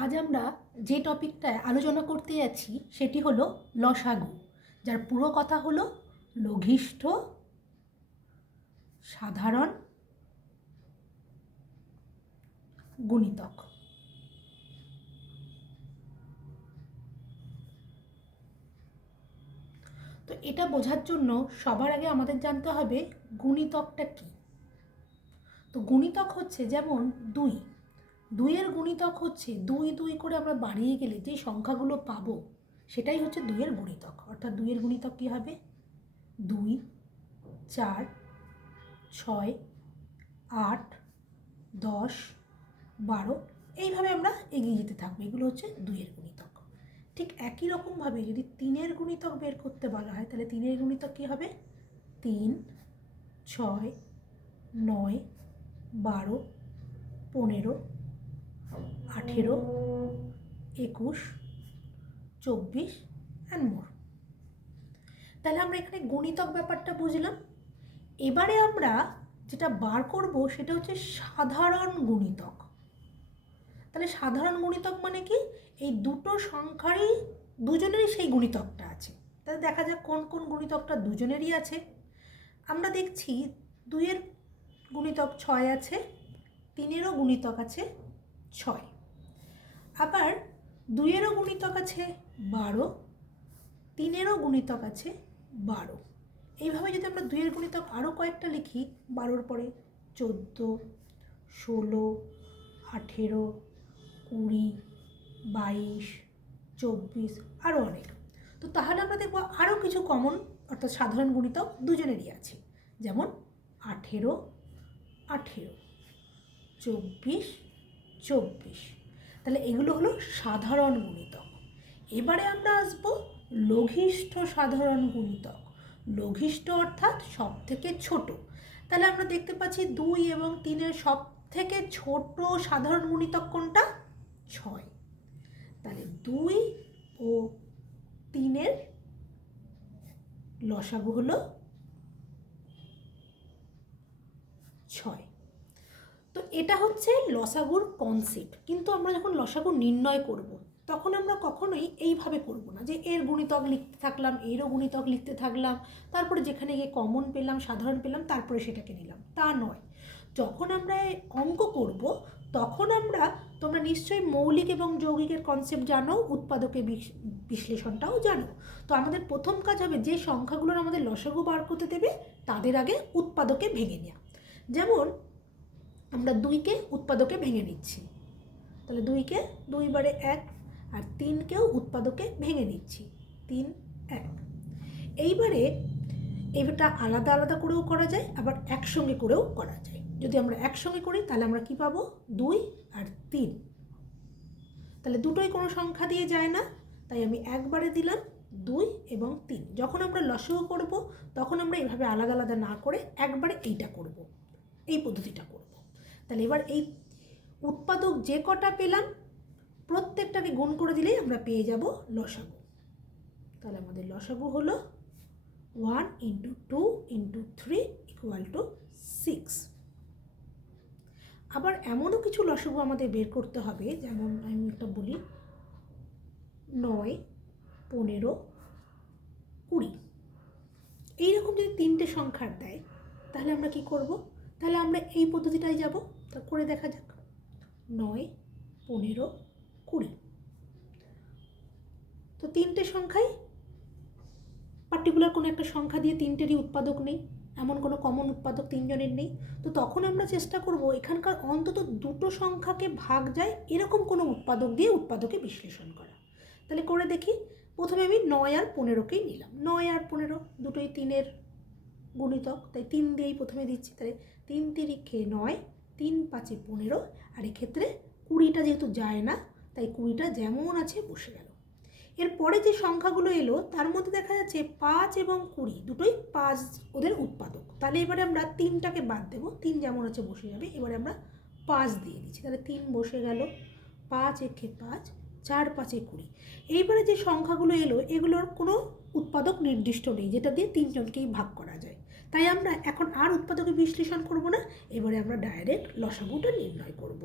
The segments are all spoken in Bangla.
আজ আমরা যে টপিকটায় আলোচনা করতে যাচ্ছি সেটি হলো লসাগু, যার পুরো কথা হলো লঘিষ্ঠ সাধারণ গুণিতক। তো এটা বোঝার জন্য সবার আগে আমাদের জানতে হবে গুণিতকটা কি। তো গুণিতক হচ্ছে যেমন দুইয়ের গুণিতক হচ্ছে দুই দুই করে আমরা বাড়িয়ে গেলে যে সংখ্যাগুলো পাবো সেটাই হচ্ছে দুইয়ের গুণিতক। অর্থাৎ দুইয়ের গুণিতক কী হবে? 2, 4, 6, 8, 10, 12 এইভাবে আমরা এগিয়ে যেতে থাকবো। এগুলো হচ্ছে দুইয়ের গুণিতক। ঠিক একই রকমভাবে যদি তিনের গুণিতক বের করতে বলা হয় তাহলে তিনের গুণিতক কী হবে? 3, 6, 9, 12, 15, 18, 21, 24 অ্যান্ড মোর। তাহলে আমরা এখানে গুণিতক ব্যাপারটা বুঝলাম। এবারে আমরা যেটা বার করব সেটা হচ্ছে সাধারণ গুণিতক। তাহলে সাধারণ গুণিতক মানে কি? এই দুটো সংখ্যারই দুজনেরই সেই গুণিতকটা আছে। তাহলে দেখা যাক কোন কোন গুণিতকটা দুজনেরই আছে। আমরা দেখছি দুইয়ের গুণিতক 6 আছে, তিনেরও গুণিতক আছে 6, আবার দুইয়েরও গুণিতক আছে 12, তিনেরও গুণিতক আছে 12। এইভাবে যদি আমরা দুইয়ের গুণিতক আরও কয়েকটা লিখি, 12-র পরে 14, 16, 18, 20, 22, 24 আরও অনেক। তো তাহলে আমরা দেখব আরও কিছু কমন অর্থাৎ সাধারণ গুণিতক দুজনেরই আছে, যেমন 18, 18, 24, 24। তাহলে এগুলো হলো সাধারণ গুণিতক। এবারে আমরা আসবো লঘিষ্ঠ সাধারণ গুণিতক। লঘিষ্ঠ অর্থাৎ সব থেকে ছোট। তাহলে আমরা দেখতে পাচ্ছি 2 এবং 3-এর সব থেকে ছোট সাধারণ গুণিতক কোনটা? 6। তাহলে 2 ও 3-এর লসাগু হলো 6। তো এটা হচ্ছে লসাগুর কনসেপ্ট। কিন্তু আমরা যখন লসাগু নির্ণয় করব তখন আমরা কখনোই এইভাবে করব না যে এর গুণিতক লিখতে থাকলাম, এরও গুণিতক লিখতে থাকলাম, তারপরে যেখানে গিয়ে কমন পেলাম, সাধারণ পেলাম, তারপরে সেটাকে নিলাম, তা নয়। যখন আমরা অঙ্ক করব তখন আমরা, তোমরা নিশ্চয়ই মৌলিক এবং যৌগিকের কনসেপ্ট জানো, উৎপাদকের বিশ্লেষণটাও জানো। তো আমাদের প্রথম কাজ হবে যে সংখ্যাগুলোর আমাদের লসাগু বার করতে দেবে তাদের আগে উৎপাদকে ভেঙে নেওয়া। যেমন আমরা 2কে উৎপাদকে ভেঙে নিচ্ছি, তাহলে 2কে 2 বারে 1, আর 3কেও উৎপাদকে ভেঙে নিচ্ছি, 3, 1। এইবারে এটা আলাদা আলাদা করেও করা যায়, আবার একসঙ্গে করেও করা যায়। যদি আমরা একসঙ্গে করি তাহলে আমরা কি পাবো? 2 আর 3। তাহলে দুটোই কোনো সংখ্যা দিয়ে যায় না, তাই আমি একবারে দিলাম 2 এবং 3। যখন আমরা লসাগু করব তখন আমরা এইভাবে আলাদা আলাদা না করে একবারে এইটা করব, এই পদ্ধতিটা করব। তাহলে এবার এই উৎপাদক যে কটা পেলাম প্রত্যেকটাকে গুণ করে দিলেই আমরা পেয়ে যাব লসাগু। তাহলে আমাদের লসাগু হলো 1 × 2 × 3 = 6। আবার এমনও কিছু লসাগু আমাদের বের করতে হবে, যেমন আমি একটা বলি 9, 15, 20। এইরকম যদি 3টে সংখ্যার দেয় তাহলে আমরা কি করব? তাহলে আমরা এই পদ্ধতিটাই যাব। তা করে দেখা যাক। 9, 15, 20। তো 3টে সংখ্যাই পার্টিকুলার কোনো একটা সংখ্যা দিয়ে 3টেরই উৎপাদক নেই, এমন কোনো কমন উৎপাদক 3জনের নেই। তো তখন আমরা চেষ্টা করব এখানকার অন্তত দুটো সংখ্যাকে ভাগ যায় এরকম কোনো উৎপাদক দিয়ে উৎপাদকে বিশ্লেষণ করা। তাহলে করে দেখি। প্রথমে আমি 9 আর 15কেই নিলাম। 9 আর 15 দুটোই 3-এর গুণিতক, তাই 3 দিয়েই প্রথমে দিচ্ছি। তাহলে 3 তিরিখে 9, 3 5-এ 15, আর এক্ষেত্রে 20টা যেহেতু যায় না তাই 20টা যেমন আছে বসে গেল। এরপরে যে সংখ্যাগুলো এলো তার মধ্যে দেখা যাচ্ছে 5 এবং 20 দুটোই 5 ওদের উৎপাদক। তাহলে এবারে আমরা 3টাকে বাদ দেবো, 3 যেমন আছে বসে যাবে। এবারে আমরা 5 দিয়ে দিচ্ছি, তাহলে 3 বসে গেল। 5 একে 5, 4 5-এ 20। এইবারে যে সংখ্যাগুলো এলো এগুলোর কোনো উৎপাদক নির্দিষ্ট নেই যেটা দিয়ে 3জনকেই ভাগ করা যায়, তাই আমরা এখন আর উৎপাদকে বিশ্লেষণ করব না। এবারে আমরা ডাইরেক্ট লসাগুটা নির্ণয় করব।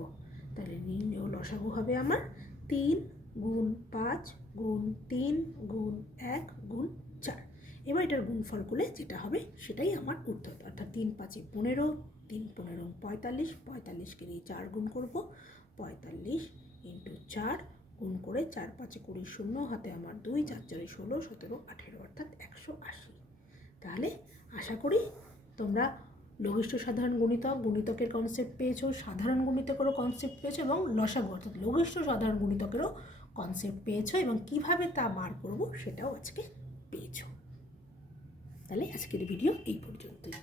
তাহলে নির্ণয় লসাগু হবে আমার 3 গুণ 5 গুণ 3 গুণ 1 গুণ 4। এবার এটার গুণফল করলে যেটা হবে সেটাই আমার উত্তর, অর্থাৎ 3 5 15, 3 15 45, 45কে দিয়ে 4 গুণ করবো, 45 ইন্টু 4 গুণ করে 4 5 20, 0 হাতে আমার 2, 4 4 16, 17 18, অর্থাৎ 180। তাহলে আশা করি তোমরা লঘিষ্ঠ সাধারণ গুণিতকের কনসেপ্ট পেয়েছো, সাধারণ গুণিতকেরও কনসেপ্ট পেয়েছো এবং লসাগু অর্থাৎ লঘিষ্ঠ সাধারণ গুণিতকেরও কনসেপ্ট পেয়েছো এবং কিভাবে তা বার করব সেটাও আজকে পেয়েছো। তাহলে আজকের ভিডিও এই পর্যন্তই।